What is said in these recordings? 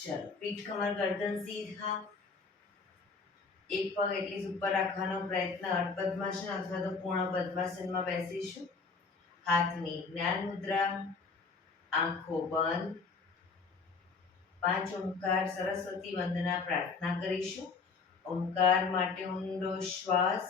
ચલો, પીઠ કમર ગરદન સીધા, એક પગ એટલી જ ઉપર રાખવાનો પ્રયત્ન. અર્ધ પદ્માસન અથવા તો પૂર્ણ પદ્માસનમાં બેસીશું. હાથની જ્ઞાન મુદ્રા, આંખો બંધ. 5 ઓમકાર સરસ્વતી વંદના પ્રાર્થના કરીશું. ઓમકાર માટે ઊંડો શ્વાસ.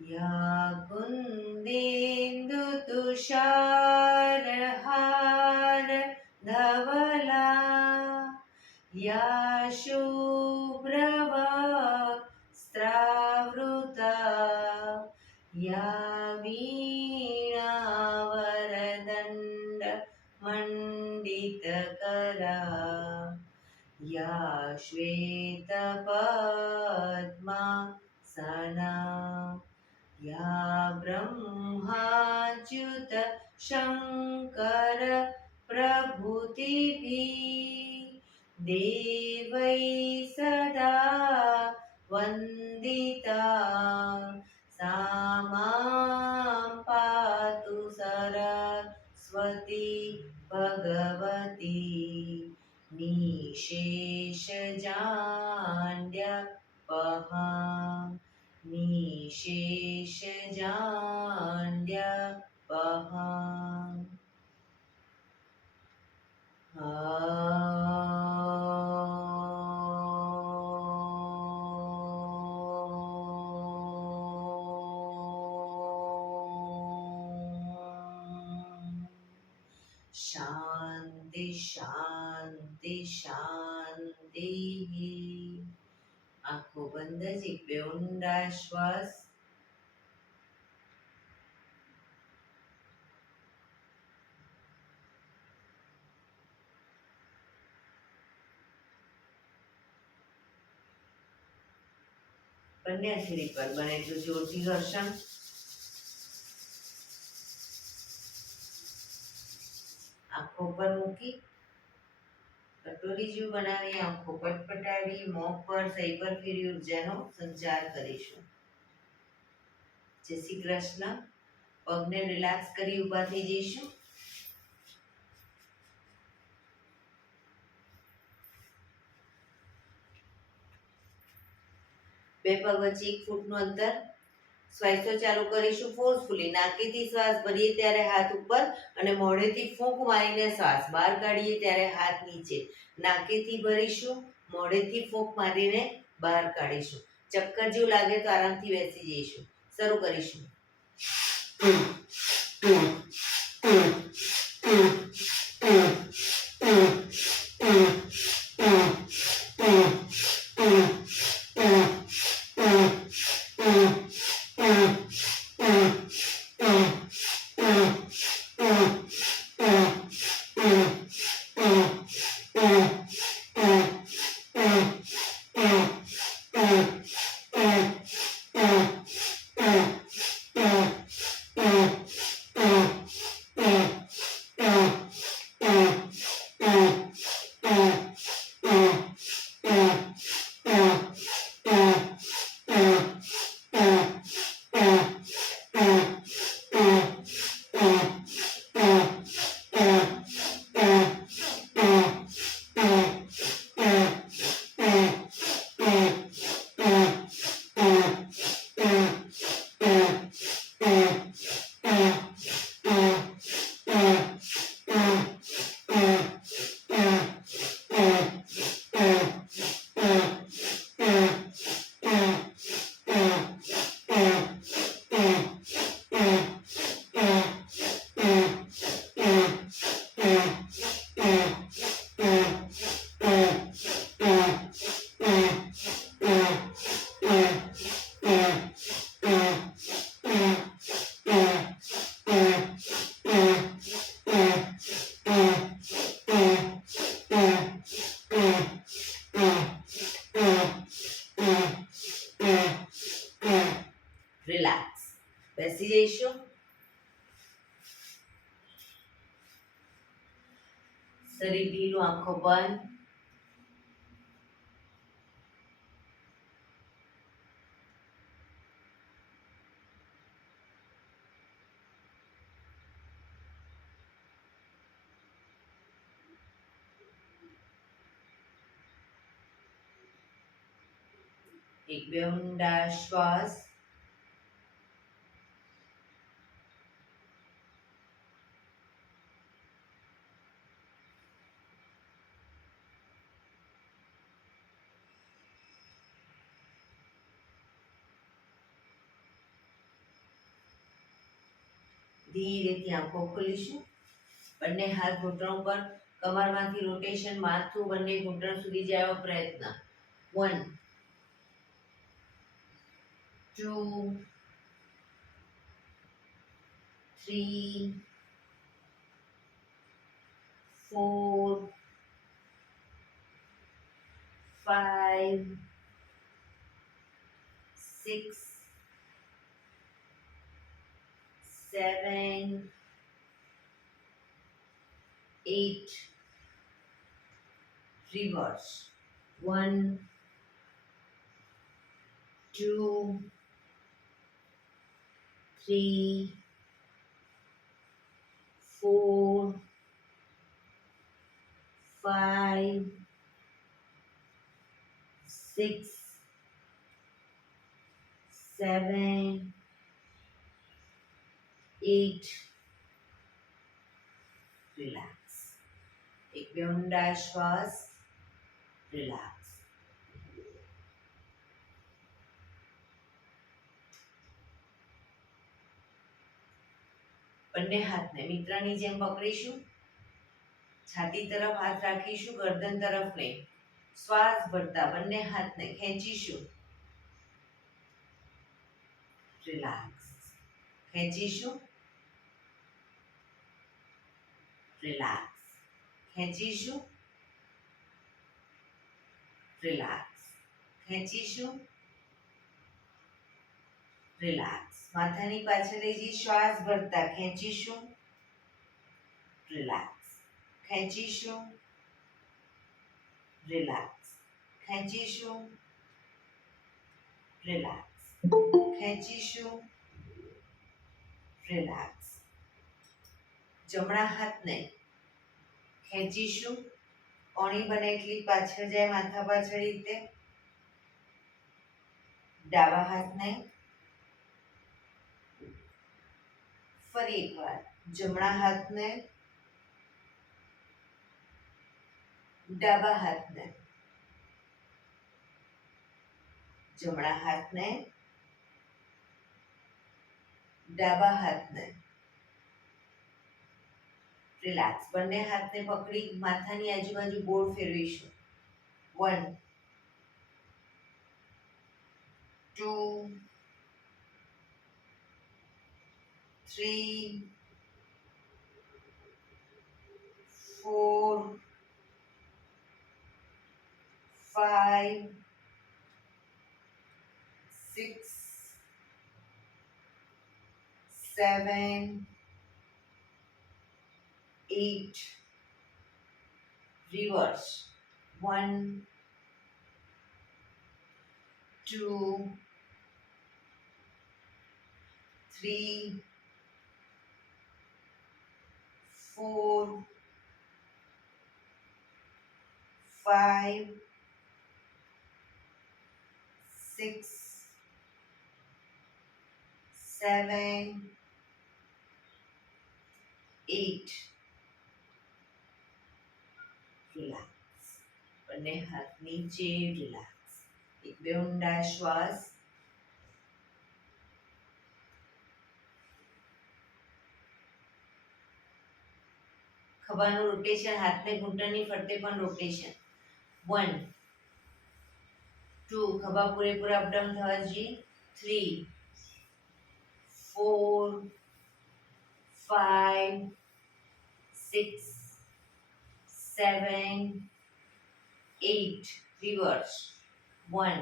या कुन्देन्दु तुषारहार धवला, या शुभ्रवस्त्रावृता, या वीणावरदण्ड मण्डितकरा, या श्वेतपद्मासना, या ब्रह्माच्युत शङ्कर प्रभृतिभिः देवैः सदा वन्दिता, सा मां पातु सरस्वती भगवती निशेषजाड्यपहा, निशेषजाड्यपहा. शांति शांति शांति. आंखों बंद, एक पे ऊंडा श्वास. બંને પર બને એટલું જોરથી ઘર્ષણ. આંખો પર મૂકી કટોરી જેવું બનાવી આંખો પટપટાવી મોં પર સહી પર ફેરી ઉર્જાનો સંચાર કરીશું. જય શ્રી કૃષ્ણ. પગને રિલેક્સ કરી ઊભા થઈ જઈશું. બે પગ વચ્ચે 1 ફૂટનું અંતર. શ્વાસો ચાલુ કરીશું ફોર્સફુલી. નાકેથી શ્વાસ ભરીએ ત્યારે હાથ ઉપર અને મોઢેથી ફૂંક મારીને શ્વાસ બહાર કાઢીએ ત્યારે હાથ નીચે. નાકેથી ભરીશું, મોઢેથી ફૂંક મારીને બહાર કાઢીશું. ચક્કર જેવું લાગે તો આરામથી બેસી જઈશું. શરૂ કરીશું. રિલેક્સ. બેસી જઈશું. શરીર ઢીલું, આંખો બંધ. એક બે ઊંડા શ્વાસ. ધીરેથી આંખો ખોલીશું. બંને હાથ ઘૂંટણો પર, કમરમાંથી રોટેશન, માથું બંને ઘૂંટણ સુધી જાય એવો પ્રયત્ન. 1 2 3 4 5 6 7 8 reverse. 1 2 3 4 5 6 7 8 રિલેક્સ. એક બે ઊંડા શ્વાસ. રિલેક્સ. બંને હાથને મિત્રની જેમ પકડીશું. છાતી તરફ હાથ રાખીશું, ગરદન તરફ નહીં. શ્વાસ ભરતા બંને હાથને ખેંચીશું. રિલેક્સ. ખેંચીશું. રિલેક્સ. ખેંચીશું. રિલેક્સ. ખેંચીશું. રિલેક્સ. માથાની પાછળ લઈ જઈ શ્વાસ ભરતા ખેંચીશું. રિલેક્સ. ખેંચીશું. રિલેક્સ. ખેંચીશું. રિલેક્સ. ખેંચીશું. રિલેક્સ. જમણા હાથને ખેંચીશું. કોણી બને એટલી પાછળ જાય, માથા પાછળ રીતે. ડાબા હાથને ફરી એકવાર જમણા હાથને, ડાબા હાથને, જમણા હાથને, ડાબા હાથને. રિલેક્સ. બંને હાથને પકડી માથાની આજુબાજુ ગોળ ફેરવીશું. 1 2 3 4 5 6 7 8 reverse. 1 2 3 4 5 6 7 8 રિલેક્સ. બંને હાથ નીચે. રિલેક્સ. એક બે ઊંડા શ્વાસ. ખભાનું રોટેશન, હાથને ઘૂંટણની ફરતે પણ રોટેશન. 1 2 ખભા પૂરેપૂરા અપડાઉન થવા જોઈએ. 3 4 5 6 7 8 reverse. 1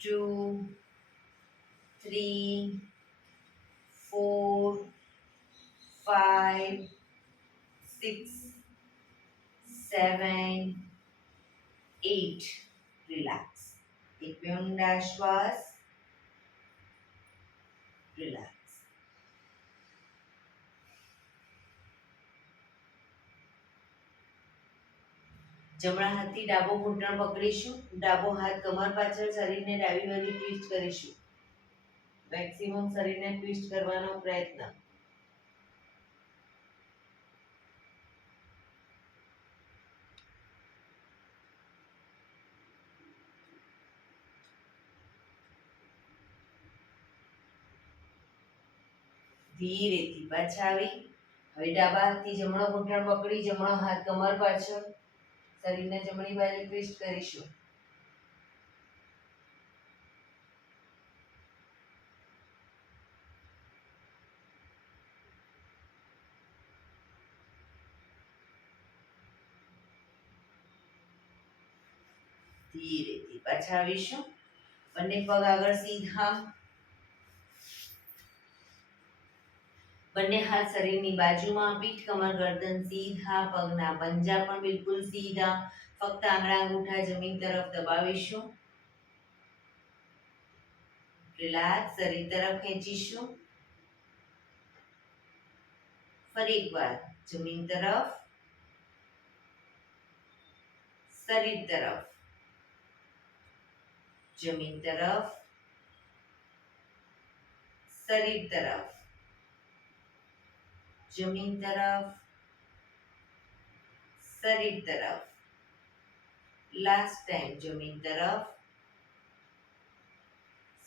2 3 4 5 6 7 8 રિલેક્સ એક બે ઊંડા શ્વાસ રિલેક્સ જમણા હાથથી ડાબો ઘૂંટણ પકડીશું ડાબો હાથ કમર પાછળ શરીરને ડાબી બાજુ ટ્વિસ્ટ કરીશું મેક્સિમમ શરીરને ટ્વિસ્ટ કરવાનો પ્રયત્ન ધીરેથી પાછા આવી હવે ડાબા હાથથી જમણો ઘૂંટણ પકડી જમણો હાથ કમર પાછળ શરીરને જમણી બાજુ ટ્વિસ્ટ કરીશું ધીરેથી પાછા આવીશું બંને પગ આગળ સીધા બંને હાથ શરીરની બાજુમાં પીઠ કમર ગરદન સીધા પગના પંજા પણ બિલકુલ સીધા ફક્ત આંગળા અંગૂઠા જમીન તરફ દબાવીશું રિલેક્સ શરીર તરફ ખેંચીશું ફરી એકવાર જમીન તરફ શરીર તરફ જમીન તરફ શરીર તરફ જમીન તરફ શરીર તરફ લાસ્ટ ટાઈમ જમીન તરફ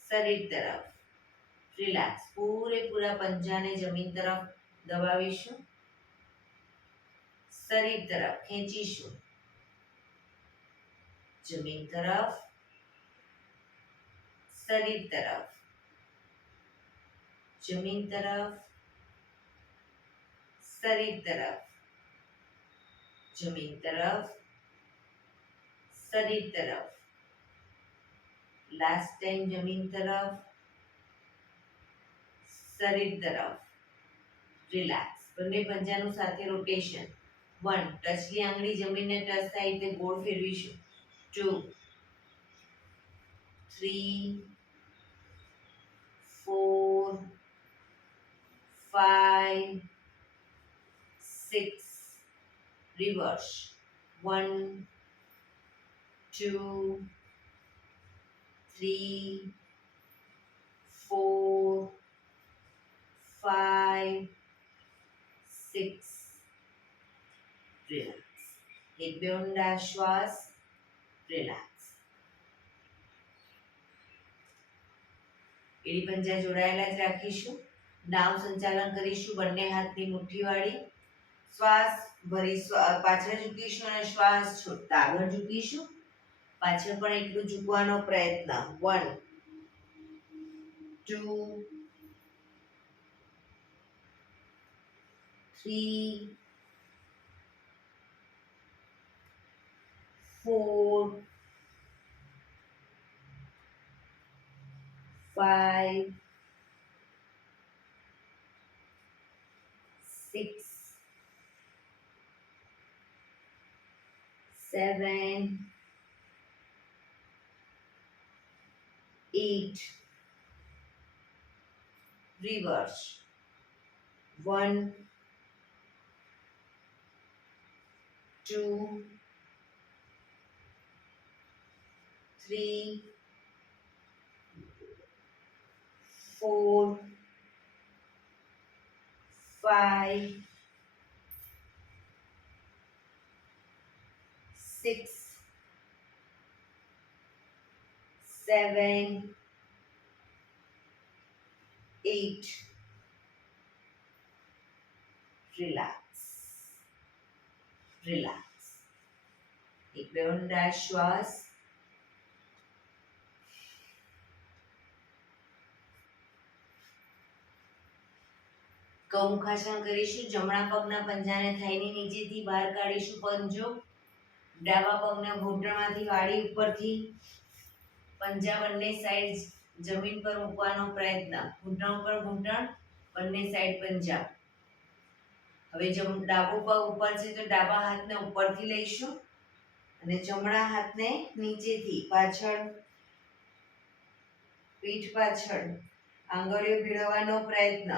શરીર તરફ રિલેક્સ પૂરેપૂરા પંજાને જમીન તરફ દબાવીશું શરીર તરફ ખેંચીશું જમીન તરફ શરીર તરફ જમીન તરફ શરીર તરફ જમીન તરફ શરીર તરફ લાસ્ટ ટાઈમ જમીન તરફ શરીર તરફ રિલેક્સ બંને પંજાનું સાથે રોટેશન 1 ટચલી આંગળી જમીનને ટચ થાય તે ગોળ ફેરવીશું 2 3 4 5 6 reverse 1 2 3 4 5 6 રિલેક્સ એક બે ઊંડા શ્વાસ રિલેક્સ એડી પંજા જોડાયેલા જ રાખીશું નામ સંચાલન કરીશું બંને હાથની મુઠ્ઠી વાળી શ્વાસ ભરી પાછળ ઝૂકીશું અને શ્વાસ છોડતા આગળ ઝૂકીશું પાછળ પણ એટલું ઝૂકવાનો પ્રયત્ન 1 2 3 4 5 6 7 8 reverse 1 2 3 4 5 6 7 8 relax relax એક બે ઊંડા શ્વાસ કૌમુખાસન કરીશું જમણા પગના પંજાને થાઈની નીચેથી બહાર કાઢીશું પંજો ડાબા પગના ઘૂંટણમાંથી વાળી ઉપરથી પંજા બંને સાઈડ જમીન પર મૂકવાનો પ્રયત્ન, ઘૂંટણ ઉપર ઘૂંટણ, બંને સાઈડ પંજા. હવે ડાબો પગ ઉપર છે તો ડાબા હાથને ઉપરથી લઈશું અને જમણા હાથને નીચેથી પાછળ, પીઠ પાછળ આંગળીઓ ભેળવવાનો પ્રયત્ન.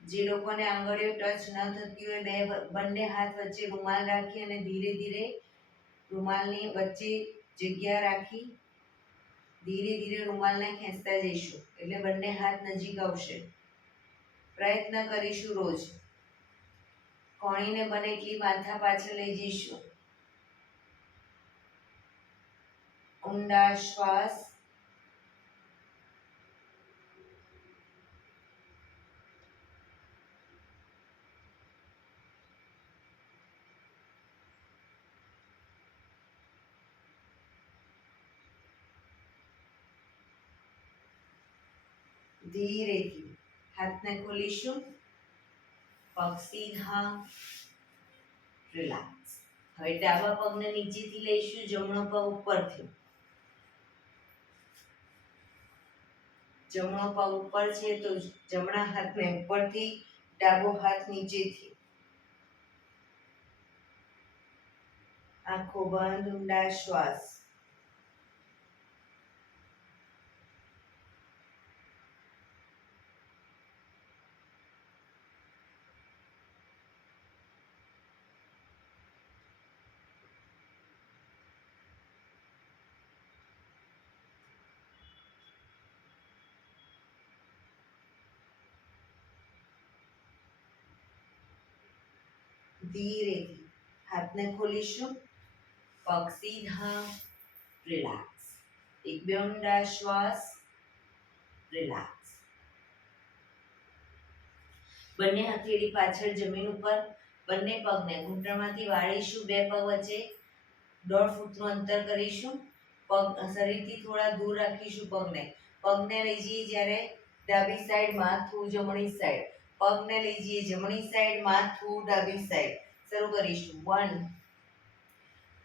જે લોકોને આંગળીઓ ટચ ન થતી હોય બંને હાથ વચ્ચે રૂમાલ રાખી અને ધીરે ધીરે રૂમાલની વચ્ચે જગ્યા રાખી ધીરે ધીરે રૂમાલને ખેંચતા જઈશું એટલે બંને હાથ નજીક આવશે. પ્રયત્ન કરીશું રોજ. કોણીને બને એટલી માથા પાછળ લઈ જઈશું. ઊંડા શ્વાસ. ધીરેથી હાથને ખોલીશું. પગ સીધા, રિલેક્સ. હવે ડાબા પગને નીચેથી લઈશું, જમણો પગ ઉપરથી. જમણો પગ ઉપર છે તો જમણા હાથને ઉપરથી, ડાબો હાથ નીચેથી. આંખો બંધ, ઊંડા શ્વાસ. ધીરેથી હાથને ખોલીશું. પગ સીધા, રિલેક્સ. એક બે ઊંડા શ્વાસ, રિલેક્સ. બંને હથેળી પાછળ જમીન ઉપર, બંને પગને ઘૂંટણમાંથી વાળીશું. બે પગ વચ્ચે 1.5 ફૂટનું અંતર કરીશું. પગ શરીરથી થોડા દૂર રાખીશું. પગને લઈ જઈએ જ્યારે ડાબી સાઈડ, માથું જમણી સાઈડ. પગને લઈ જઈએ જમણી સાઈડ, માથું ડાબી સાઈડ. શરૂ કરીશું. 1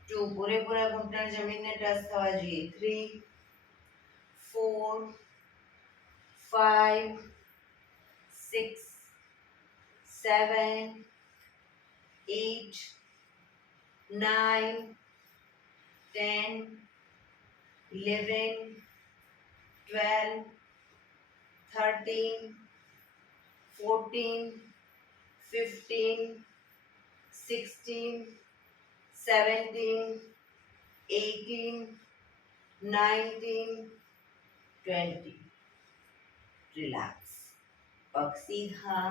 2 પૂરેપૂરા ઘૂંટણ જમીનને ટચ થવા જોઈએ. 3 4 5 6 7 8 9 10 11 12 13 14 15 16 17 18 19 20. રિલેક્સ. પગ સીધા,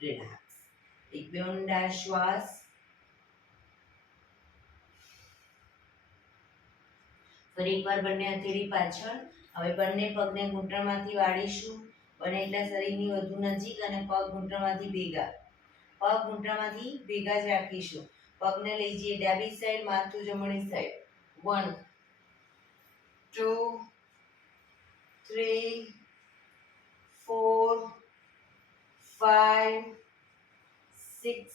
રિલેક્સ. એક બે ઊંડા શ્વાસ. ફરી એકવાર બંને હથેળી પાછળ. હવે બંને પગને ઘૂંટણમાંથી વાળીશું. બને એટલા શરીરની વધુ નજીક અને પગ ઘૂંટણમાંથી ભેગા. પગ ઘૂંટણમાંથી ભેગા જ રાખીશું. પગને લઈ જઈએ ડાબી સાઈડ, માથું જમણી સાઈડ. 1 2 3 4 5 6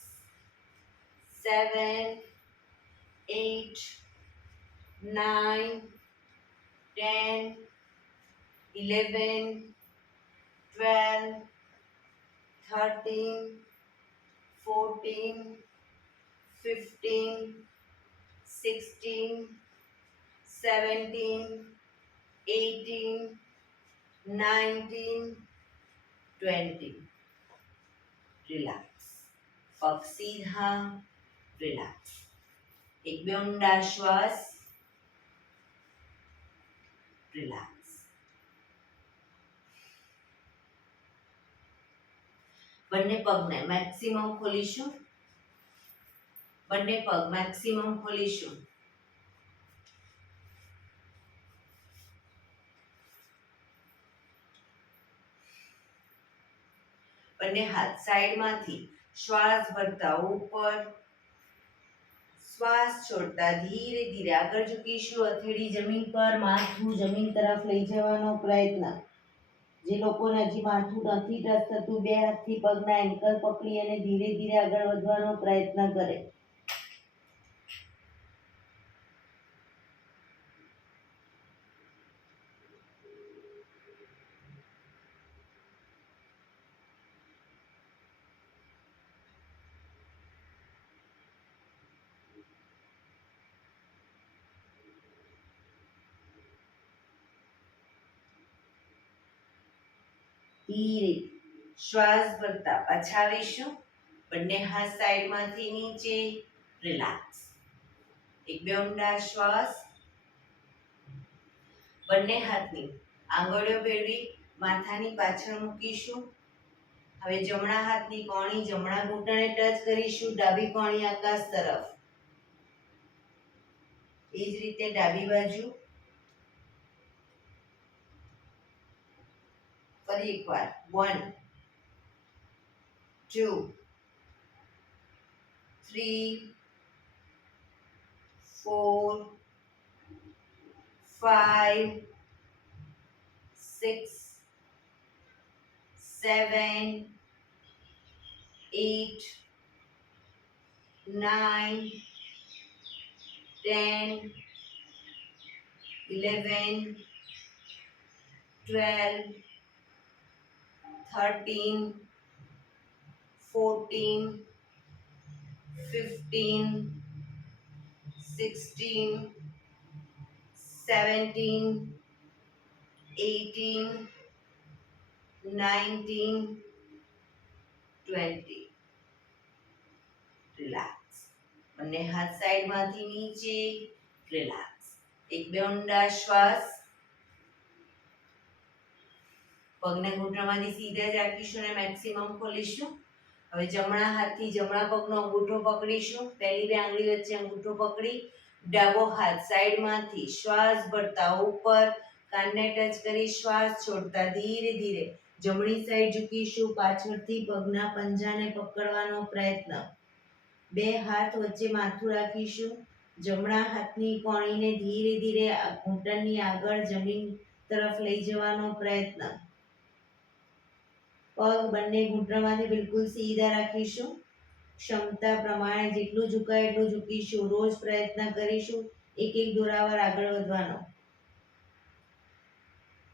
7 8 9 10 11 12 13 14 15 16 17 18 19 20. રિલેક્સ. પગ સીધા, રિલેક્સ. એક બે ઊંડા શ્વાસ, રિલેક્સ. બંને પગને મેક્સિમમ ખોલીશું. બંને પગ મેક્સિમમ ખોલીશું. બંને હાથ સાઈડમાંથી શ્વાસ ભરતા ઉપર, શ્વાસ છોડતા ધીરે ધીરે આગળ ઝૂકીશું. હથેળી જમીન પર, માથું જમીન તરફ લઈ જવાનો પ્રયત્ન. જે લોકોને હજી માથું નથી ટચ થતું, બે હાથથી પગના એન્કલ પકડી અને ધીરે ધીરે આગળ વધવાનો પ્રયત્ન કરે. ધીરે શ્વાસ ભરતા પાછા આવીશું. બંને હાથ સાઈડમાંથી નીચે. રિલેક્સ. એક બે ઊંડા શ્વાસ. બંને હાથની આંગળીઓ ભેળવી માથાની પાછળ મૂકીશું. હવે જમણા હાથની કોણી જમણા ઘૂંટણે ટચ કરીશું. ડાબી કોણી આકાશ તરફ. એ જ રીતે ડાબી બાજુ. ફરી એકવાર 1 2 3 4 5 6 7 8 9 10 11 12 13 14 15 16 17 18 19 20. રિલેક્સ. બંને હાથ સાઈડમાંથી નીચે. રિલેક્સ. એક બે ઊંડા શ્વાસ. પગને ઘૂંટણમાંથી સીધા જ રાખીશું અને મેક્સિમમ ખોલીશું. હવે જમણા હાથથી જમણા પગનો અંગૂઠો પકડીશું. પહેલી બે આંગળી વચ્ચે અંગૂઠો પકડી ડાબો હાથ સાઈડમાંથી શ્વાસ ભરતા ઉપર કાનને ટચ કરી શ્વાસ છોડતા ધીરે ધીરે જમણી સાઈડ ઝૂકીશું. પાછળથી પગના પંજાને પકડવાનો પ્રયત્ન. બે હાથ વચ્ચે માથું રાખીશું. જમણા હાથની કોણીને ધીરે ધીરે ઘૂંટણની આગળ જમીન તરફ લઈ જવાનો પ્રયત્ન. પગ બંને ઘૂંટણમાંથી બિલકુલ સીધા રાખીશું. ક્ષમતા પ્રમાણે જેટલું ઝુકાય એટલું ઝૂકીશું. રોજ પ્રયત્ન કરીશું એક એક દોરાવાર આગળ વધવાનો.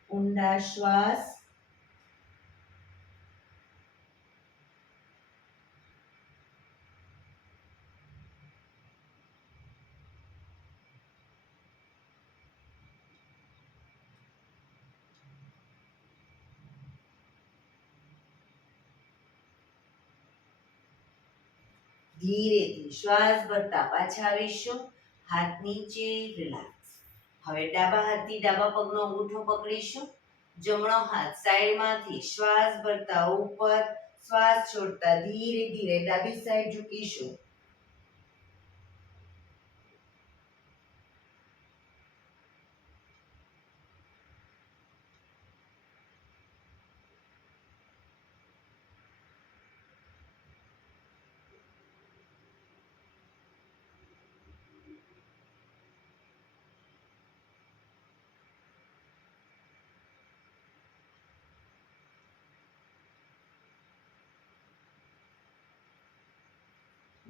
ઊંડા શ્વાસ. ધીરેથી શ્વાસ ભરતા પાછા આવીશું. હાથ નીચે. રિલેક્સ. હવે ડાબા હાથથી ડાબા પગનો અંગૂઠો પકડીશું. જમણો હાથ સાઈડમાંથી શ્વાસ ભરતા ઉપર શ્વાસ છોડતા ધીરે ધીરે ડાબી સાઈડ ઝૂકીશું.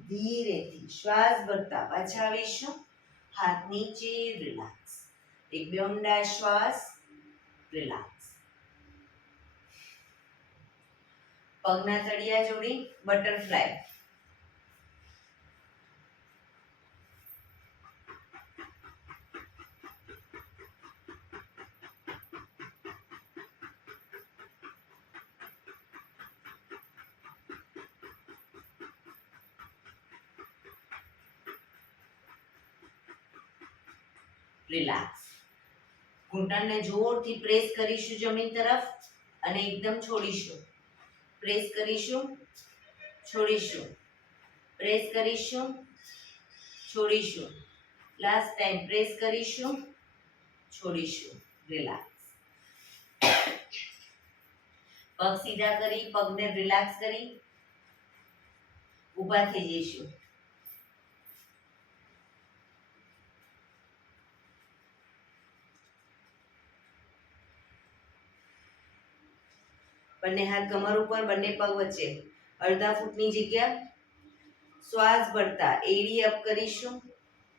ધીરેથી શ્વાસ ભરતા પાછા આવીશું. હાથ નીચે. રિલેક્સ. એક બે ઊંડા શ્વાસ. રિલેક્સ. પગના તળિયા જોડી બટરફ્લાય. રિલેક્સ. ઘૂંટણને જોરથી પ્રેસ કરીશું જમીન તરફ અને એકદમ છોડીશું. પ્રેસ કરીશું, છોડીશું. પ્રેસ કરીશું, છોડીશું. લાસ્ટ ટાઈમ પ્રેસ કરીશું, છોડીશું. રિલેક્સ. પગ સીધા કરી પગને રિલેક્સ કરી ઊભા થઈ જઈશું. બંને હાથ કમર ઉપર, બંને પગ વચ્ચે અડધા ફૂટની જગ્યા. શ્વાસ ભરતા એડી અપ કરીશું.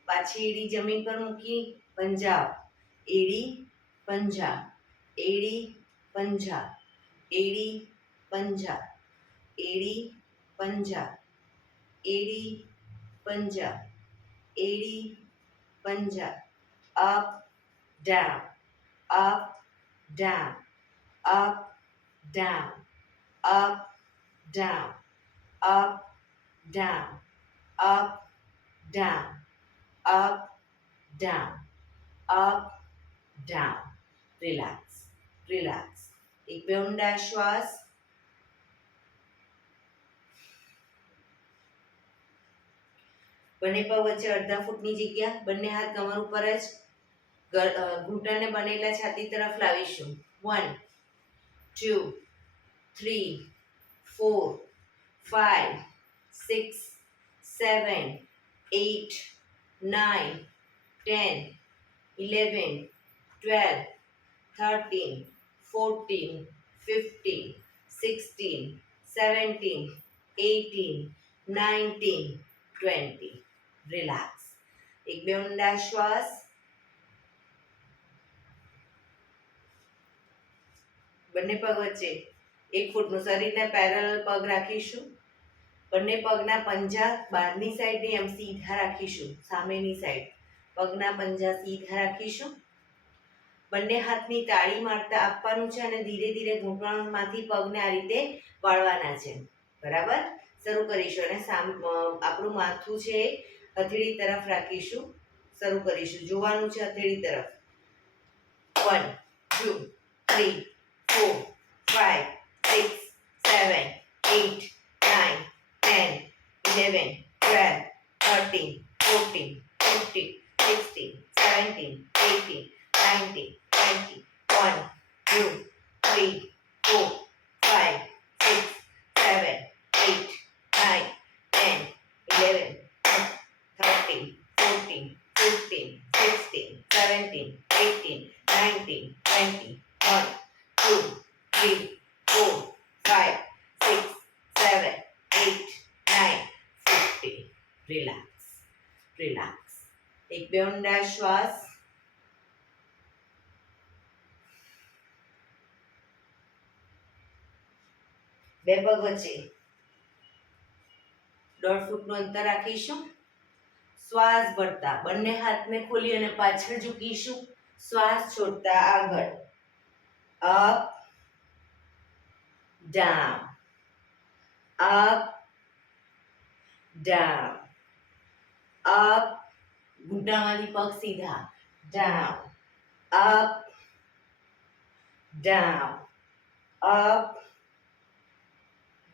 પાછી એડી જમીન પર મૂકી પંજા. એડી પંજા, એડી પંજા, એડી પંજા, એડી પંજા, એડી પંજા, એડી પંજા. Up down, up down, up down, up, down, up, down, up, down, up, down, up, down. Relax, relax. एक पे ઊંડા શ્વાસ. બંને પગ વચ્ચે અડધા ફૂટની જગ્યા, બંને હાથ કમર ઉપર જ, ઘૂંટણને બનેલા છાતી તરફ લાવીશું. 1 2 3 4 5 6 7 8 9 10 11 12 13 14 15 16 17 18 19 20. રિલેક્સ. એક બે ઊંડા શ્વાસ. બંને પગ વચ્ચે 1 ફૂટનું શરીરને પેરેલલ પગ રાખીશું. બંને પગના પંજા બહારની સાઈડની એમ સીધા રાખીશું. સામેની સાઈડ પગના પંજા સીધા રાખીશું. બંને હાથની તાળી મારતા આપવાનું છે અને ધીરે ધીરે ઘૂંટણમાંથી પગને આ રીતે વાળવાના છે. બરાબર. શરૂ કરીશું અને આપણું માથું છે હથેળી તરફ રાખીશું. શરૂ કરીશું. જોવાનું છે હથેળી તરફ. 1 2 3 4 5 6 7 8 9 10 11 12 13 14 15 16 17 18 19 20 1 2 3 4 5 6 7 8 9 10 11 13 14 15 16 17 18 19 20 1 2 3 4 5 6 7 8 9 50. Relax, relax. એક બે ઊંડા શ્વાસ. બે પગ વચ્ચે 1.5 ફૂટનું અંતર રાખીશું. શ્વાસ ભરતા બંને હાથને ખોલી અને પાછળ ઝૂકીશું. શ્વાસ છોડતા આગળ. Up down, up down, up. ઘૂંટણમાંથી પગ સીધા. Down, up down, up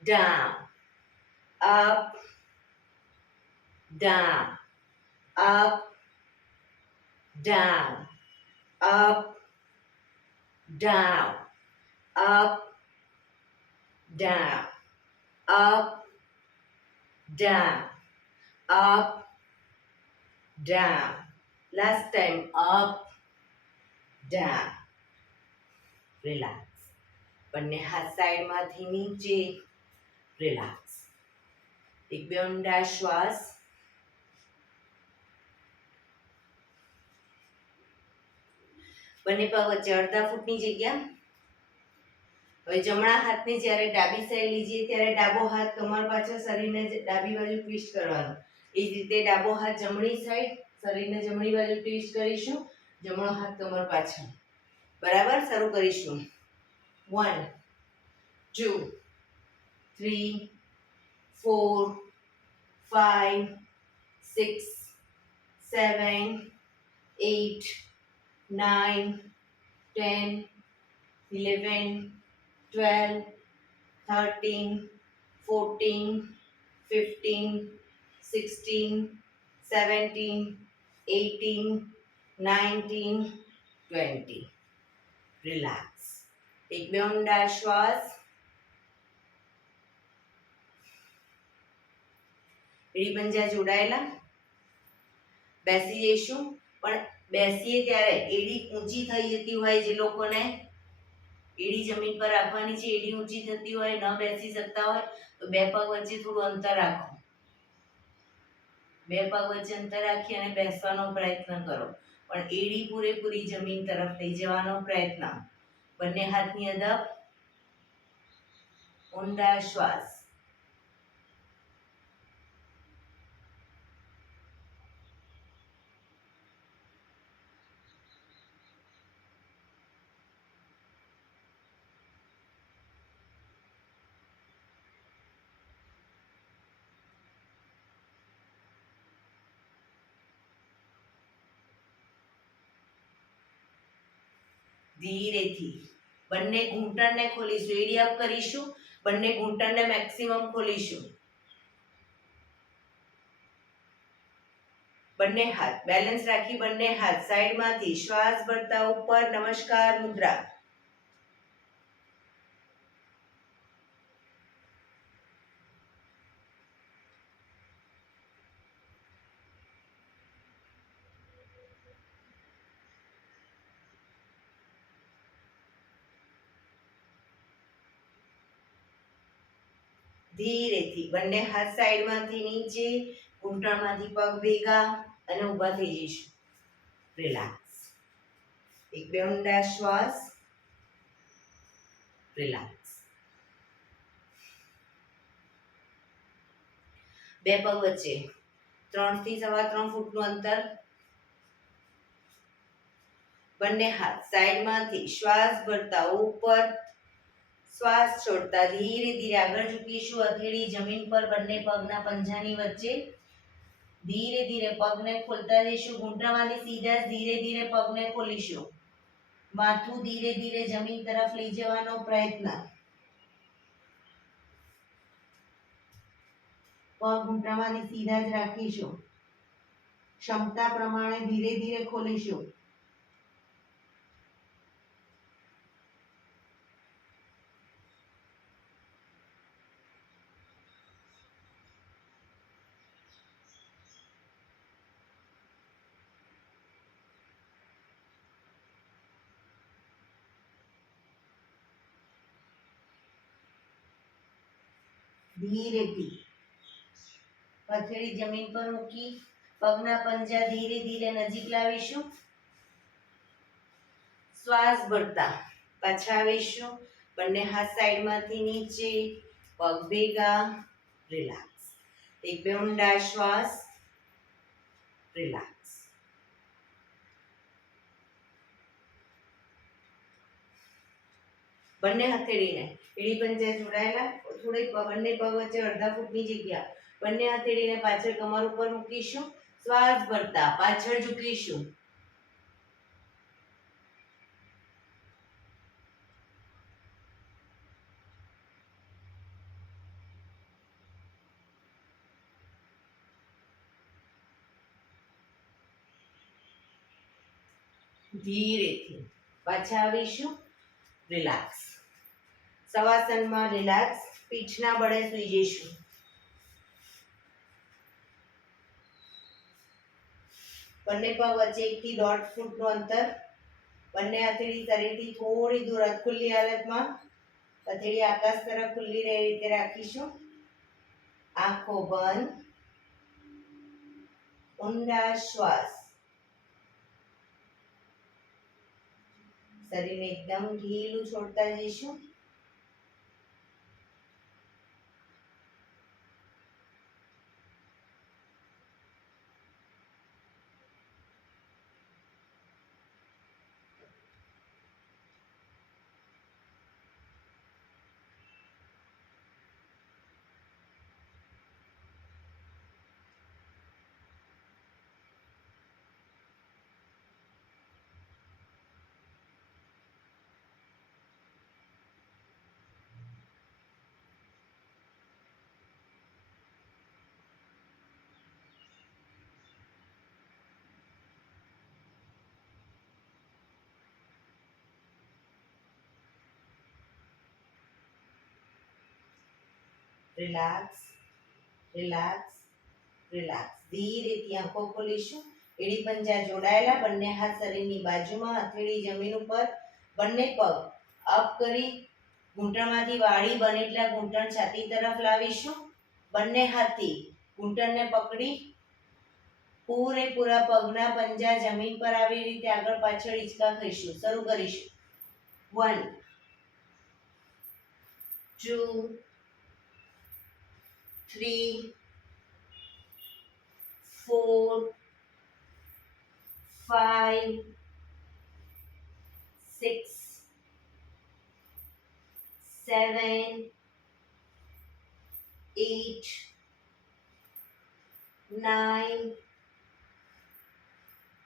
down, up down, up, down, up, down, up, down, up, down, up, down. Last time, up, down. Relax. બંને હાથ સાઈડમાંથી નીચે. રિલેક્સ. એક બે ઊંડા શ્વાસ. બંને પગ વચ્ચે અડધા ફૂટની જગ્યા. હવે જમણા હાથને જ્યારે ડાબી સાઈડ લીજીએ ત્યારે ડાબો હાથ કમર પાછળ, શરીરને ડાબી બાજુ ટ્વિસ્ટ કરવાનો. એ જ રીતે ડાબો હાથ જમણી સાઈડ, શરીરને જમણી બાજુ ટ્વિસ્ટ કરીશું. જમણો હાથ કમર પાછળ. બરાબર. શરૂ કરીશું. 1 2 3 4 5 6 7 8 9 10 11 12 13 14 15 16 17 18 19 20. રિલેક્સ. એક બે ઊંડા શ્વાસ. એડી પંજા જોડાયેલા. બેસી જઈશું. પણ બેસીએ ત્યારે એડી ઊંચી થઈ જતી હોય, જે લોકોને એડી જમીન પર રાખવાની છે, એડી ઊંચી થતી હોય, ન બેસી શકતા હોય, તો બે પગ વચ્ચે થોડું અંતર રાખો. બે પગ વચ્ચે અંતર રાખી અને બેસવાનો પ્રયત્ન કરો. પણ એડી પૂરેપૂરી જમીન તરફ લઈ જવાનો પ્રયત્ન. બંને હાથની અદબ. ઊંડા શ્વાસ. ધીરેથી બંને ઘૂંટણને ખોલીશું, એડી અપ કરીશું, બંને ઘૂંટણને મેક્સિમમ ખોલીશું. બંને હાથ બેલેન્સ રાખી, બંને હાથ સાઈડમાંથી શ્વાસ ભરતા ઉપર, નમસ્કાર મુદ્રા. ધીરેથી બંને હાથ સાઈડમાંથી નીચે, ઘૂંટણમાંથી પગ ભેગા અને ઊભા થઈ જઈશું. રિલેક્સ. એક બે ઊંડા શ્વાસ. રિલેક્સ. બે પગ વચ્ચે 3 થી 3.25 ફૂટનું અંતર. બંને હાથ સાઈડમાંથી શ્વાસ ભરતા ઉપર, શ્વાસ છોડતા ધીરે ધીરે આગળ ઝૂકીશું. હથેળી જમીન પર, બંને પગના પંજાની વચ્ચે. ધીરે ધીરે પગને ખોલતા જઈશું. ઘૂંટણમાંથી સીધા ધીરે ધીરે પગને ખોલીશું. માથું ધીરે ધીરે જમીન તરફ લઈ જવાનો પ્રયત્ન. પગ ઘૂંટણમાંથી સીધા જ રાખીશું. ક્ષમતા પ્રમાણે ધીરે ધીરે ખોલીશું. ધીરેથી હથેળી જમીન પર મૂકી, પગના પંજા ધીરે ધીરે નજીક લાવીશું. શ્વાસ ભરતા પાછા આવીશું. બંને હાથ સાઈડમાંથી નીચે, પગ ભેગા. રિલેક્સ. એક બે ઊંડા શ્વાસ. રિલેક્સ. બંને હથેળીને એડી પંજા જોડાયેલા, થોડી બંને પગ વચ્ચે અડધા ફૂટની જગ્યા. બંને હથેળીને પાછળ કમર ઉપર મૂકીશું. શ્વાસ ભરતા પાછળ ઝૂકીશું. ધીરેથી પાછા આવીશું. રિલેક્સ. શવાસનમાં રિલેક્સ. પીઠના બળે સૂઈ જઈશું. બંને પગ વચ્ચે 1 થી 1.5 ફૂટનું અંતર. બંને હથેળી શરીરથી થોડી દૂર ખુલ્લી હાલતમાં, હથેળી આકાશ તરફ ખુલ્લી રહે રીતે રાખીશું. આંખો બંધ. ઊંડા શ્વાસ. શરીરને એકદમ ઢીલું છોડતા જઈશું. રિલેક્સ. રિલેક્સ. રિલેક્સ. ધીરેથી આંખો ખોલીશું. એડી પંજા જોડાયેલા, બંને હાથ શરીરની બાજુમાં, હથેળી જમીન ઉપર. બંને પગ અપ કરી ઘૂંટણમાંથી વાળી બને એટલા ઘૂંટણ છાતી તરફ લાવીશું. બંને હાથથી ઘૂંટણને પકડી પૂરેપૂરા પગના પંજા જમીન પર આવી રીતે આગળ પાછળ હિંચકા ખાઈશું. શરૂ કરીશું. 1 2 3 4 5 6 7 8 9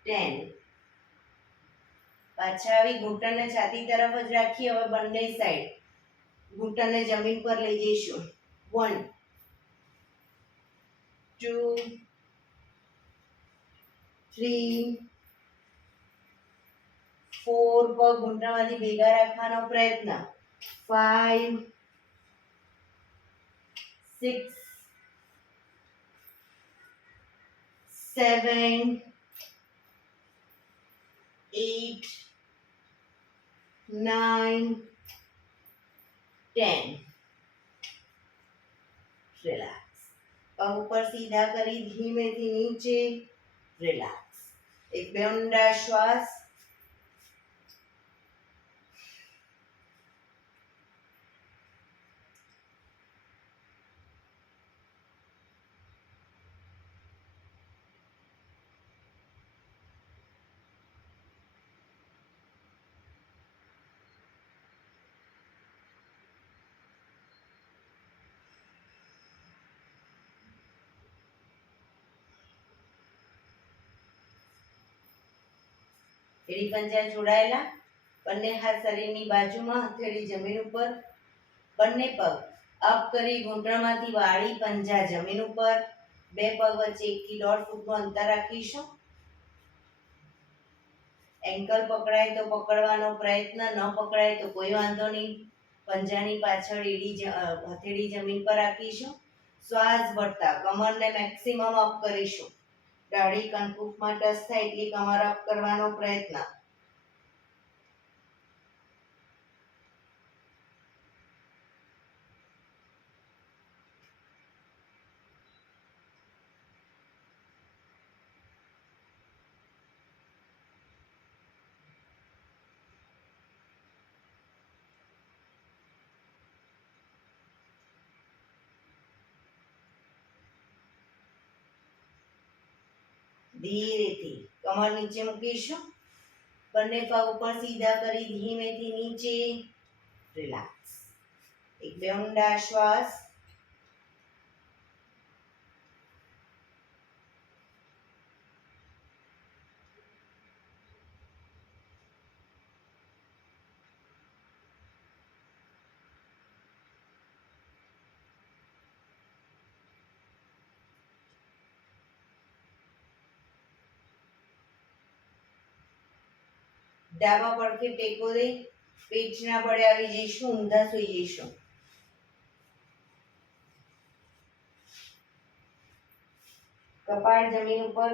10. પાછા આવી ઘૂંટણને છાતી તરફ જ રાખી હવે બંને સાઈડ ઘૂંટણને જમીન પર લઈ જઈશું 1 2 3 4 પગ ઘૂંટણમાંથી ભેગા રાખવાનો પ્રયત્ન 5 6 7 8 9 10 રિલેક્સ પગ ઉપર સીધા કરી ધીમેથી નીચે રિલેક્સ એક બે ઊંડા શ્વાસ એડી પંજા જોડાયેલા બંને હાથ શરીરની બાજુમાં હથેળી જમીન ઉપર બંને પગ અપ કરી ઘૂંટણમાંથી વાળી પંજા જમીન ઉપર બે પગ વચ્ચે 1 થી 1.5 ફૂટનું અંતર રાખીશું એન્કલ પકડાય તો પકડવાનો પ્રયત્ન ન પકડાય તો કોઈ વાંધો નહીં પંજાની પાછળ હથેળી જમીન પર રાખીશું શ્વાસ ભરતા કમરને મેક્સિમમ અપ કરીશું દાઢી કનકુફમાં ટચ થાય એટલી કમર અપ કરવાનો પ્રયત્ન ધીરેથી કમર નીચે મૂકીશું બંને પગ ઉપર સીધા કરી ધીમેથી નીચે રિલેક્સ એક બે ઊંડા શ્વાસ ડાબા પડખે ટેકો દઈ પેટના બળે આવી જઈશું ઊંધા સૂઈ જઈશું કપાળ જમીન ઉપર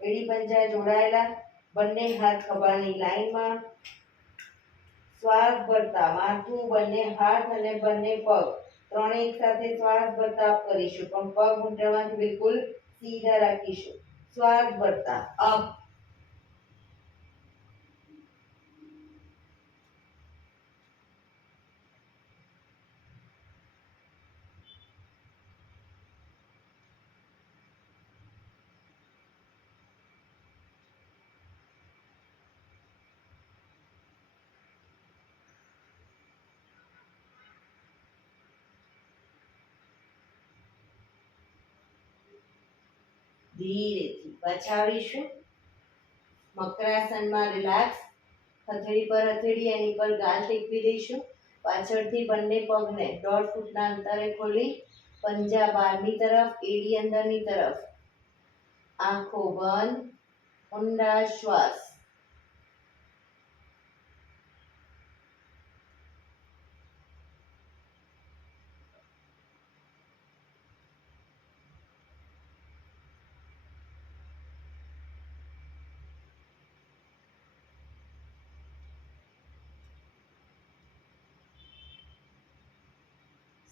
એડી પંજા જોડાયેલા બંને હાથ ખભાની લાઈનમાં શ્વાસ ભરતા માથું બંને હાથ અને બંને પગ ત્રણે એક સાથે શ્વાસ ભરતા અપ કરીશું પણ પગ ઘૂંટણમાંથી બિલકુલ સીધા રાખીશું શ્વાસ ભરતા અપ ધીરેથી પાછા આવીશું મકરાસનમાં રિલેક્સ હથેળી પર હથેળી એની પર ગાલ ટેકવી દઈશું પાછળથી બંને પગને 1.5 ફૂટના અંતરે ખોલી પંજા બહારની તરફ એડી અંદરની તરફ આંખો બંધ ઊંડા શ્વાસ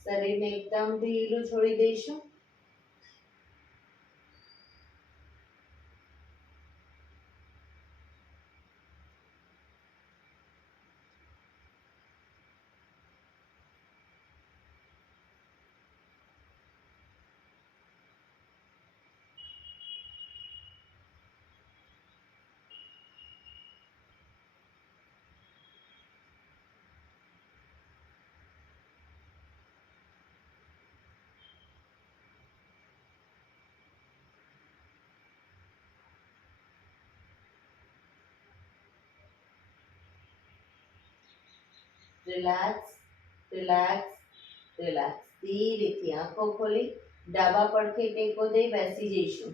શરીરને એકદમ ઢીલું છોડી દઈશું રિલેક્સ, રિલેક્સ, રિલેક્સ. ધીરેથી આંખો ખોલી ડાબા પડખે ટેકો દઈ બેસી જઈશું.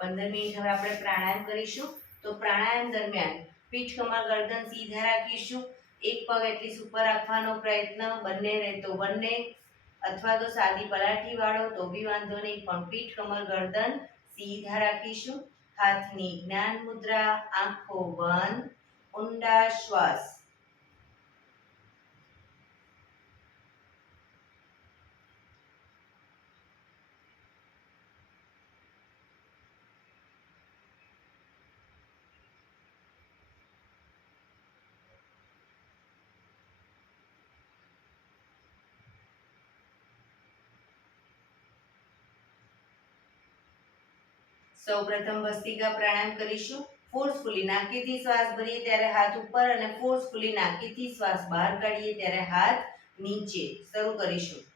પંદર મિનિટ હવે આપણે પ્રાણાયામ કરીશું. તો પ્રાણાયામ દરમિયાન પીઠ કમર ગરદન સીધા રાખીશું. એક પગ એટલી ઉપર રાખવાનો પ્રયત્ન, બંને રહે તો બંને, અથવા તો સાદી પલાઠી વાળો તો બી વાંધો નહીં, પણ પીઠ કમર ગરદન સીધા રાખીશું. હાથની જ્ઞાન મુદ્રા, આંખો બંધ, ઊંડા શ્વાસ. સૌપ્રથમ ભસ્ત્રિકા પ્રાણાયામ કરીશું. ફોર્સફુલી નાકેથી શ્વાસ ભરીએ ત્યારે હાથ ઉપર અને ફોર્સફુલી નાકેથી શ્વાસ બહાર કાઢીએ ત્યારે હાથ નીચે. શરૂ કરીશું.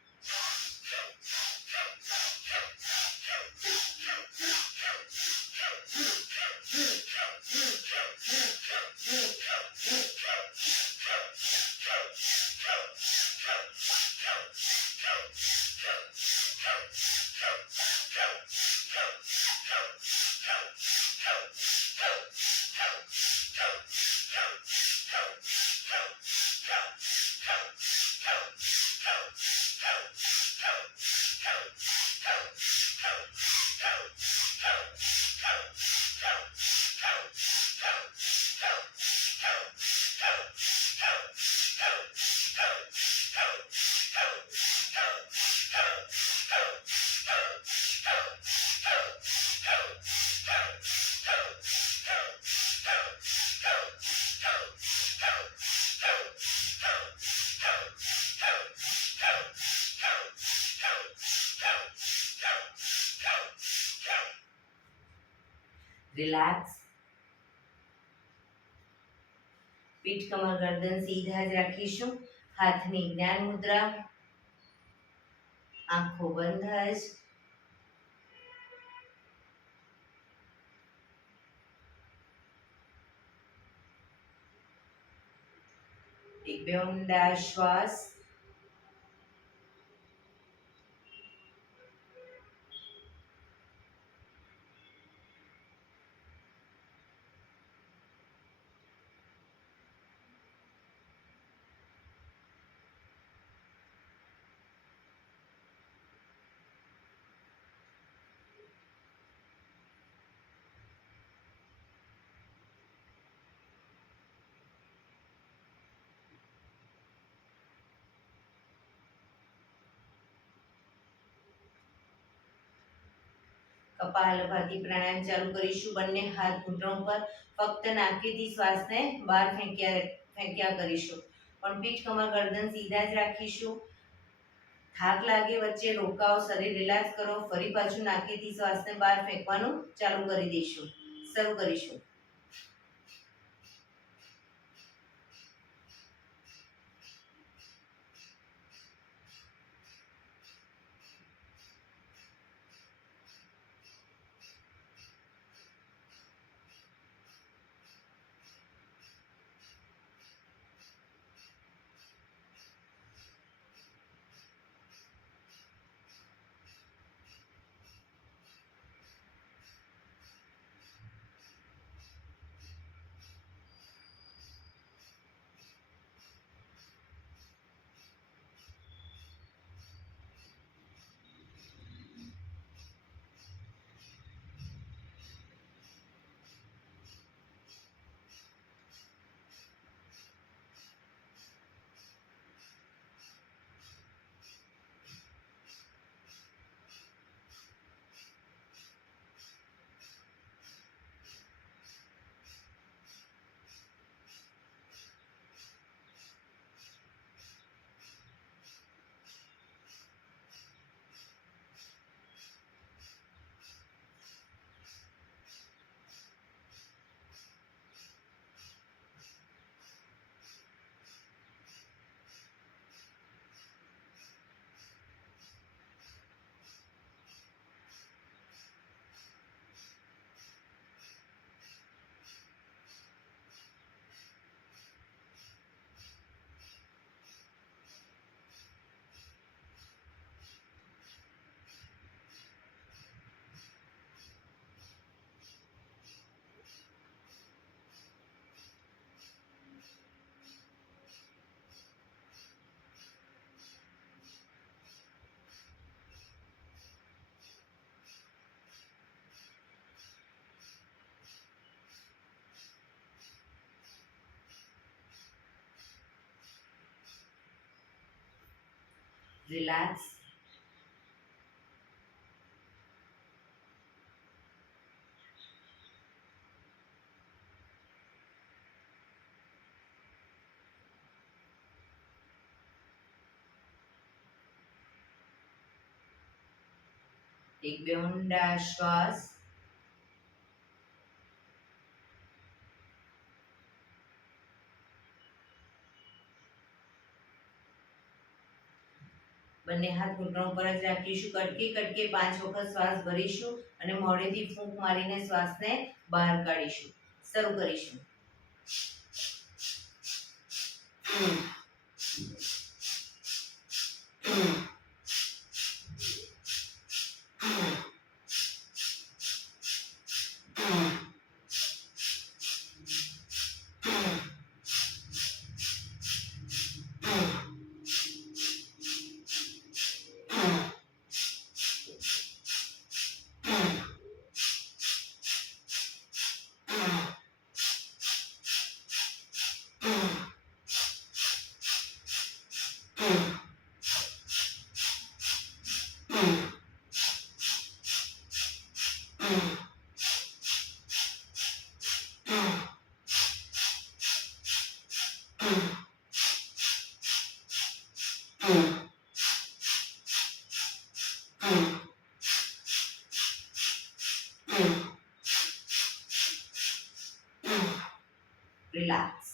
રિલેક્સ. પીઠ કમર ગરદન સીધા જ રાખીશું. હાથની જ્ઞાન મુદ્રા, આંખો બંધ જ. એક બે ઊંડા શ્વાસ. કપાલભાતિ પ્રાણાયામ ચાલુ કરીશું. બંને હાથ ઘૂંટણ પર, ફક્ત નાકેથી શ્વાસને બહાર ફેંક્યા કરીશું. પણ પીઠ કમર ગરદન સીધા જ રાખીશું. થાક લાગે વચ્ચે રોકાઓ, શરીર રિલેક્સ કરો, ફરી પાછું નાકેથી શ્વાસને બહાર ફેંકવાનું ચાલુ કરી દઈશું. શરૂ કરીશું. રિલેક્સ. એક બે ઊંડા શ્વાસ. બંને હાથ ઘૂંટણ પર જ રાખીશું. કટકે કટકે 5 વખત શ્વાસ ભરીશું અને મોઢેથી ફૂંક મારીને શ્વાસને બહાર કાઢીશું. શરૂ કરીશું. રિલેક્સ.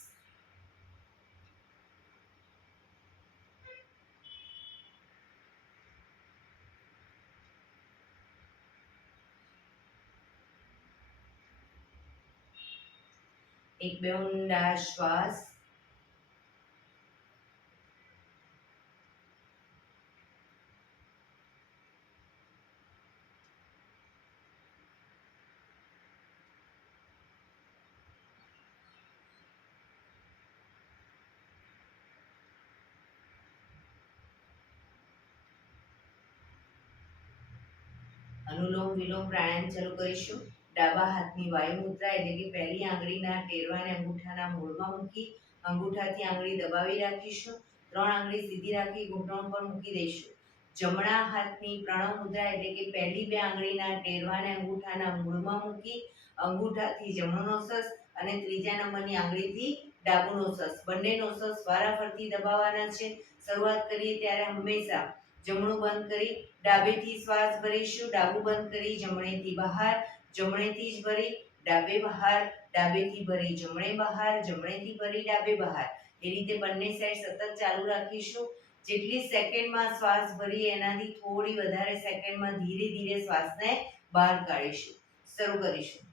એક બે ઊંડા શ્વાસ. અનુલોમ વિલોમ પ્રાણાયામ શરૂ કરીશું. ડાબા હાથની વાયુ મુદ્રા એટલે કે પહેલી આંગળીના ટેરવાને અંગૂઠાના મૂળમાં મૂકી અંગૂઠાથી આંગળી દબાવી રાખીશું. 3 આંગળી સીધી રાખી ઘૂંટણ પર મૂકી દઈશું. જમણા હાથની પ્રણવ મુદ્રા એટલે કે પહેલી 2 આંગળીના ટેરવાને અંગૂઠાના મૂળમાં મૂકી અંગૂઠાથી જમણો નોસસ અને ત્રીજા નંબરની આંગળીથી ડાબુ નોસસ બંને નોસસ વારાફરતી દબાવવાના છે. શરૂઆત કરીએ ત્યારે હંમેશા જમણું બંધ કરી ડાબેથી શ્વાસ ભરીશું. ડાબું બંધ કરી જમણેથી બહાર, જમણેથી જ ભરી ડાબે બહાર, ડાબેથી ભરી જમણે બહાર, જમણેથી ભરી ડાબે બહાર. એ રીતે બંને સાઈડ સતત ચાલુ રાખીશું. જેટલી સેકન્ડમાં શ્વાસ ભરી એનાથી થોડી વધારે સેકન્ડમાં ધીરે ધીરે શ્વાસને બહાર કાઢીશું. શરૂ કરીશું.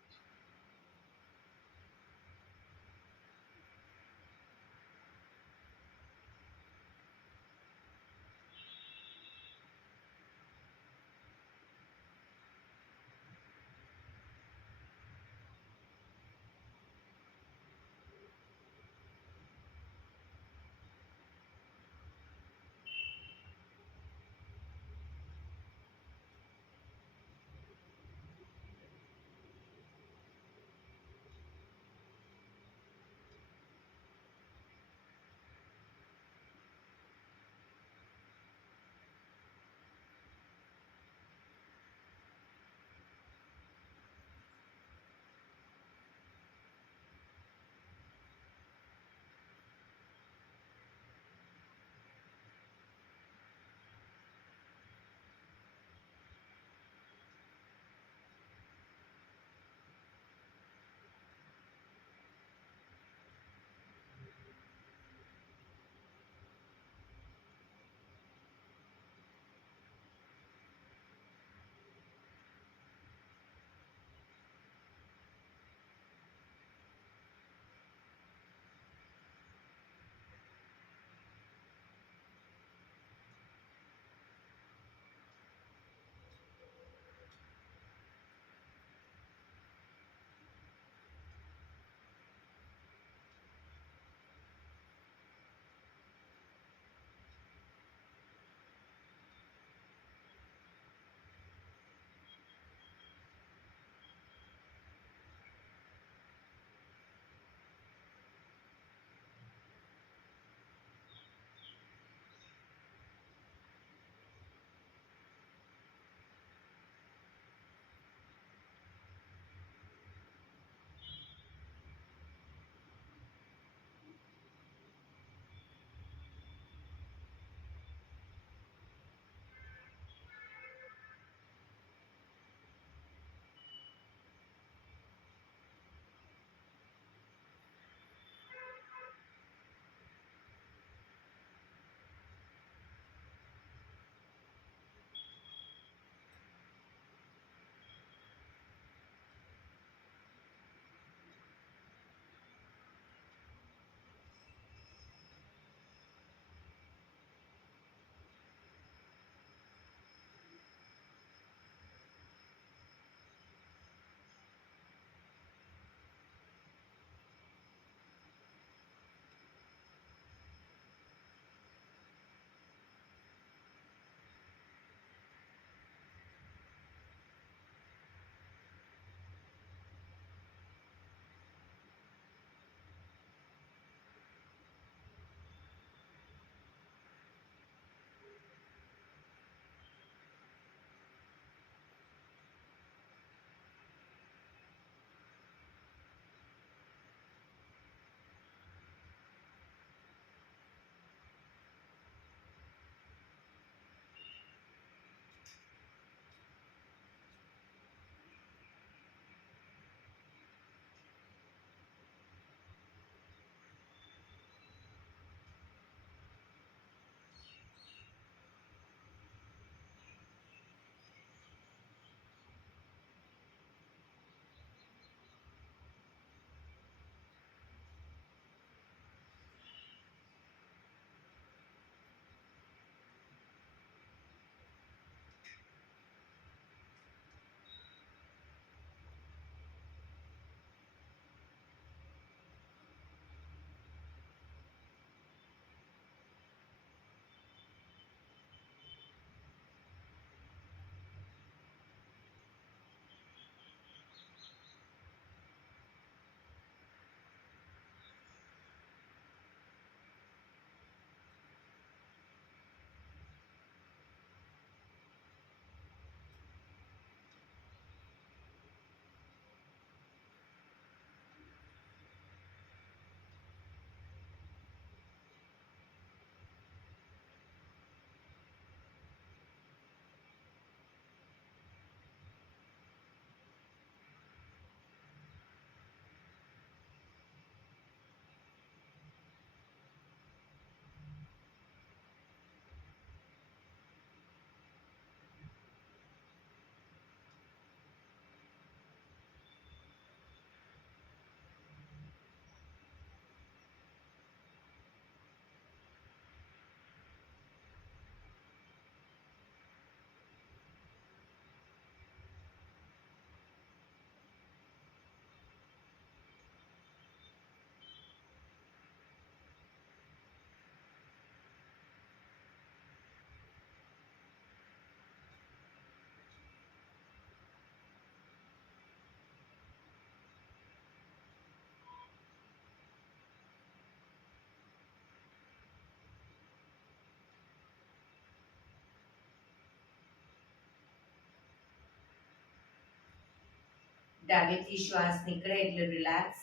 ડાબેથી શ્વાસ નીકળે એટલે રિલેક્સ.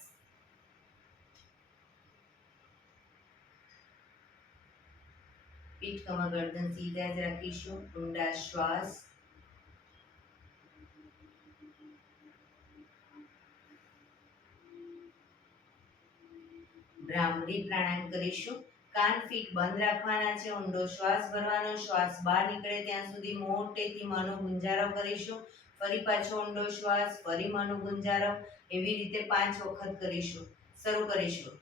પીઠ કમર ગરદન સીધા જ રાખીશું. ઊંડા શ્વાસ. ભ્રામરી પ્રાણાયામ કરીશું. કાન ફીટ બંધ રાખવાના છે. ઊંડો શ્વાસ ભરવાનો. શ્વાસ બહાર નીકળે ત્યાં સુધી મોટેથી મોંનો ગુંજારો કરીશું. ફરી પાછો ઊંડો શ્વાસ, ફરી મોંનો ગુંજારો. એવી રીતે 5 વખત કરીશું. શરૂ કરીશું.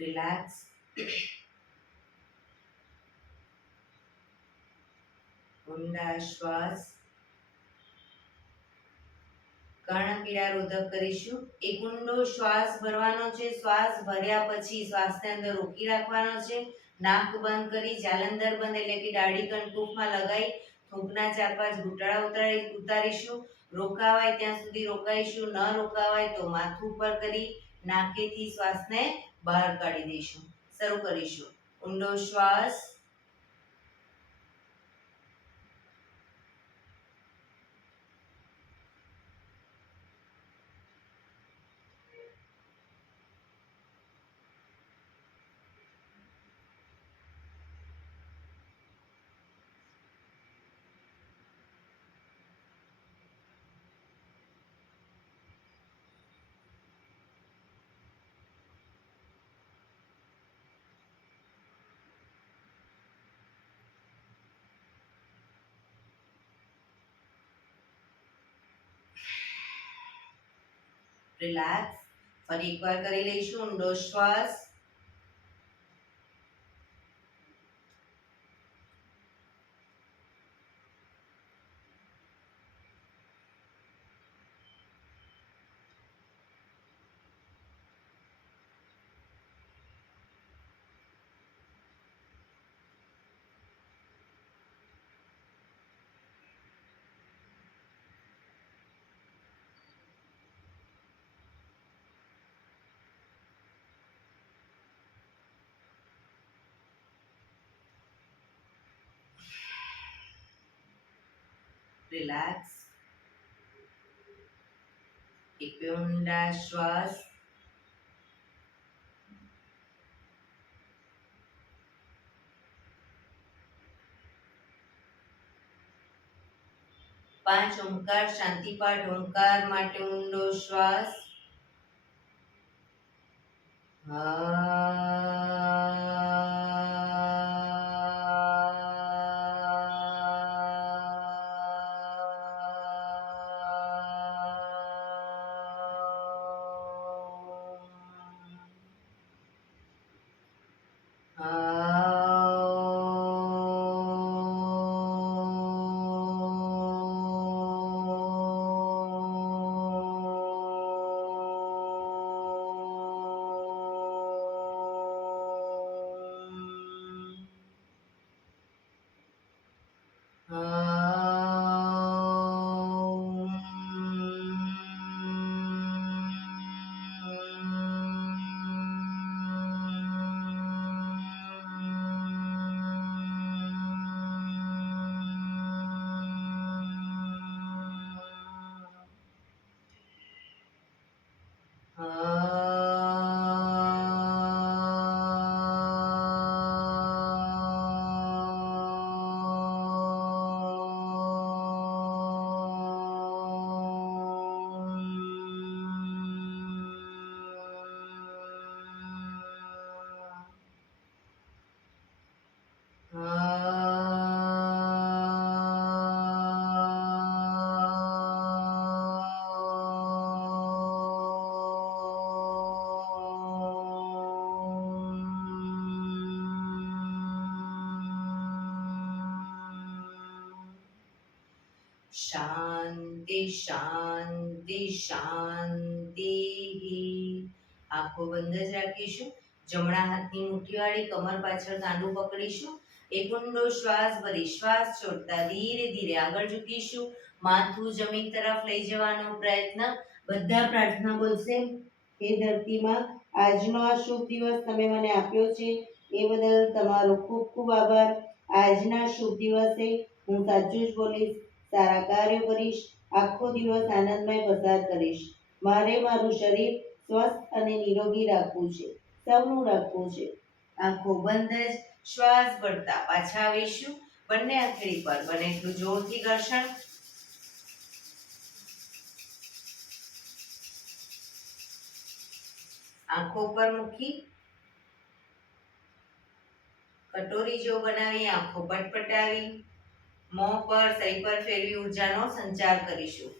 રિલેક્સ. ઊંડા શ્વાસ. કર્ણપીડા રોધક કરીશું. એક ઊંડો શ્વાસ ભરવાનો છે. શ્વાસ ભર્યા પછી શ્વાસને અંદર રોકી રાખવાનો છે. નાક બંધ કરી જાલંધર બંધ એટલે કે દાઢી કંઠૂફમાં લગાઈ થૂંકના 4-5 ઘૂંટડા ઉતારીશું. રોકાવાય ત્યાં સુધી રોકાઈશું. ન રોકાવાય તો માથું ઉપર કરી નાકેથી શ્વાસને બહાર કાઢી દઈશું. શરૂ કરીશું. ઊંડો શ્વાસ. રિલેક્સ. ફરી એકવાર કરી લઈશું. ઊંડો શ્વાસ. રિલેક્સ. એક ઊંડા શ્વાસ. પાંચ ઓમકાર શાંતિપાઠ. ઓમકાર માટે ઊંડો શ્વાસ. શાંતિ શાંતિ શાંતિ. આંખો બંધ જ રાખીશું. જમણા હાથની મુઠ્ઠી વાળી કમર પાછળ કાંડું પકડીશું. એક ઊંડો શ્વાસ ભરી શ્વાસ છોડતા ધીરે ધીરે આગળ ઝૂકીશું. માથું જમીન તરફ લઈ જવાનો પ્રયત્ન. બધા પ્રાર્થના બોલશે. હે ધરતીમાં, આજનો આ શુભ દિવસ તમે મને આપ્યો છે એ બદલ તમારો ખૂબ ખૂબ આભાર. આજના શુભ દિવસે હું સાચું જ બોલીશ, સારા કાર્યો કરીશ, આખો દિવસ આનંદમય પસાર કરીશ. મારે મારું શરીર સ્વસ્થ અને નિરોગી રાખવું છે, સૌનું રાખવું છે. આંખો બંધ જ શ્વાસ ભરતા પાછા આવીશું. બંને હથેળી પર બને એટલું જોરથી ઘર્ષણ. આંખો પર મૂકી કટોરી જેવો બનાવી આંખો પટપટાવી મોં પર સહી પર ફેરવી ઊર્જાનો સંચાર કરીશું.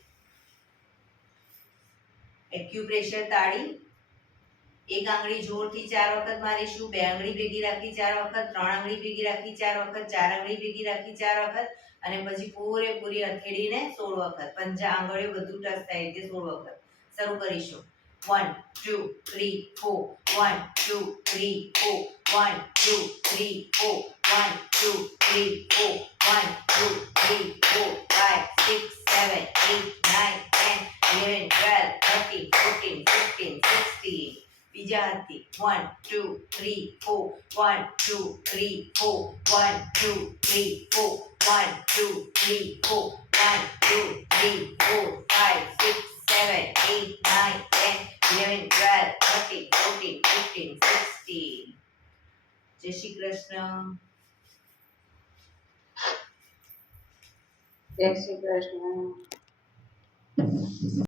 એક્યુપ્રેશર તાળી. એક આંગળી જોરથી 4 વખત મારીશું. બે આંગળી ભેગી રાખી 4 વખત, 3 આંગળી ભેગી રાખી 4 વખત, 4 આંગળી ભેગી રાખી 4 વખત અને પછી પૂરેપૂરી હથેળીને 16 વખત. પંજા આંગળીઓ બધું ટચ થાય તે 16 વખત. શરૂ કરીશું. 1 2 3 4 1 2 3 4 1 2 3 4 1 2 3 4 1 2 3 4 5 6 7 8 9 10 11 12 13 14 15 16. બીજા હાથથી 1 2 3 4 1 2 3 4 1 2 3 4 1 2 3 4 1 2 3 4 5 6 7 8 9 10 11 12 13 14 15 16. જય શ્રી કૃષ્ણ. જય શ્રી કૃષ્ણ.